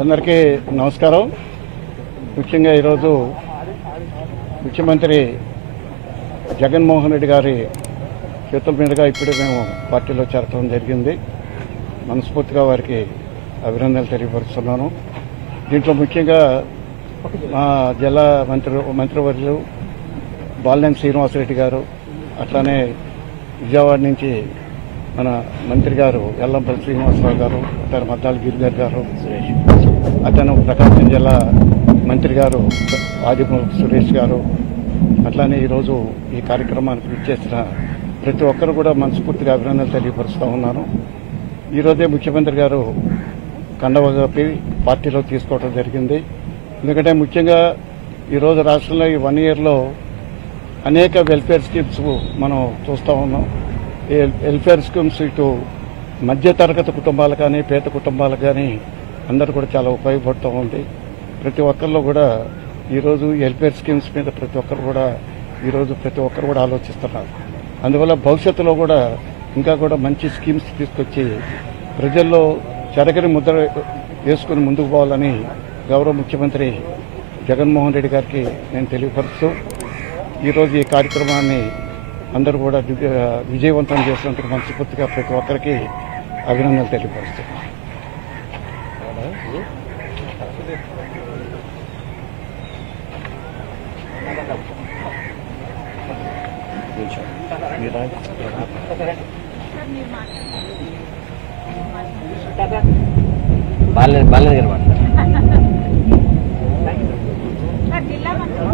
అందరికీ నమస్కారం. ముఖ్యంగా ఈరోజు ముఖ్యమంత్రి జగన్మోహన్ రెడ్డి గారి చేతుల మీదుగా ఇప్పుడే మేము పార్టీలో చేరటం జరిగింది. మనస్ఫూర్తిగా వారికి అభినందనలు తెలియపరుస్తున్నాను. దీంట్లో ముఖ్యంగా మా జిల్లా మంత్రి మంత్రివర్యులు బాలినేని శ్రీనివాసరెడ్డి గారు అట్లానే విజయవాడ నుంచి మన మంత్రి గారు ఎల్లంపల్లి శ్రీనివాసరావు గారు అతను మద్దాల గిరిగారు గారు అతను ప్రకాశం జిల్లా మంత్రి గారు ఆదిమూలపు సురేష్ గారు అట్లానే ఈరోజు ఈ కార్యక్రమానికి విచ్చేసిన ప్రతి ఒక్కరు కూడా మనస్ఫూర్తిగా అభినందనలు తెలియపరుస్తూ ఉన్నాను. ఈరోజే ముఖ్యమంత్రి గారు కండవ కప్పి పార్టీలో తీసుకోవడం జరిగింది. ఎందుకంటే ముఖ్యంగా ఈరోజు రాష్ట్రంలో ఈ వన్ ఇయర్లో అనేక వెల్ఫేర్ స్కీమ్స్ మనం చూస్తూ ఉన్నాం. ఈ వెల్ఫేర్ స్కీమ్స్ ఇటు మధ్యతరగతి కుటుంబాలు కానీ పేద కుటుంబాలకు కానీ అందరూ కూడా చాలా ఉపయోగపడుతూ ఉంది. ప్రతి ఒక్కరిలో కూడా ఈరోజు వెల్ఫేర్ స్కీమ్స్ మీద ప్రతి ఒక్కరు కూడా ఈరోజు ప్రతి ఒక్కరు కూడా ఆలోచిస్తున్నారు. అందువల్ల భవిష్యత్తులో కూడా ఇంకా కూడా మంచి స్కీమ్స్ తీసుకొచ్చి ప్రజల్లో చెరగని ముద్ర వేసుకుని ముందుకు పోవాలని గౌరవ ముఖ్యమంత్రి జగన్మోహన్ రెడ్డి గారికి నేను తెలియపరుస్తూ ఈరోజు ఈ కార్యక్రమాన్ని అందరూ కూడా విజయవంతం చేసినందుకు మనస్ఫూర్తిగా ప్రతి ఒక్కరికి అభినందనలు తెలియపరుస్తున్నాను. బాలే బాలే దగ్గర మాట్లాడు సార్ జిల్లా మంత్రులు